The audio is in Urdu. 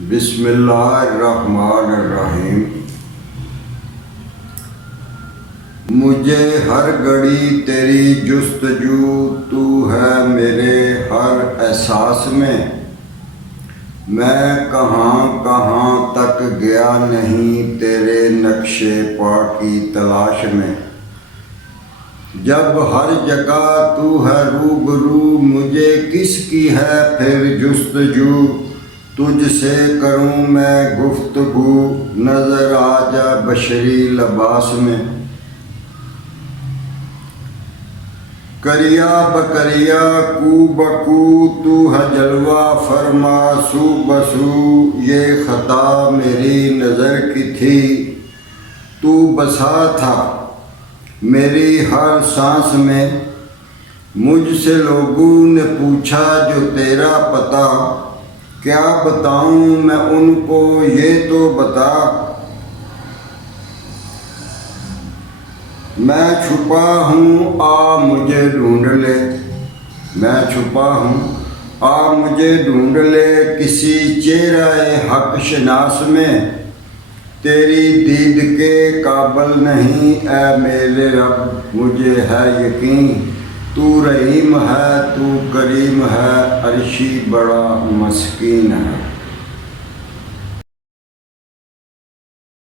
بسم اللہ الرحمن الرحیم۔ مجھے ہر گھڑی تیری جستجو، تو ہے میرے ہر احساس میں کہاں کہاں تک گیا نہیں تیرے نقش پا کی تلاش میں۔ جب ہر جگہ تو ہے روبرو، مجھے کس کی ہے پھر جستجو؟ تجھ سے کروں میں گفتگو، نظر آ جا بشری لباس میں۔ کریا بکریا کو بکو، تو ہے جلوہ فرما سو بسو۔ یہ خطا میری نظر کی تھی، تو بسا تھا میری ہر سانس میں۔ مجھ سے لوگوں نے پوچھا جو تیرا پتہ، کیا بتاؤں میں ان کو یہ تو بتا۔ میں چھپا ہوں آ مجھے ڈھونڈ لے، میں چھپا ہوں آ مجھے ڈھونڈ لے، کسی چہرہ حق شناس میں۔ تیری دید کے قابل نہیں اے میرے رب، مجھے ہے یقین تو رحیم ہے، تو کریم ہے، عرشی بڑا مسکین ہے۔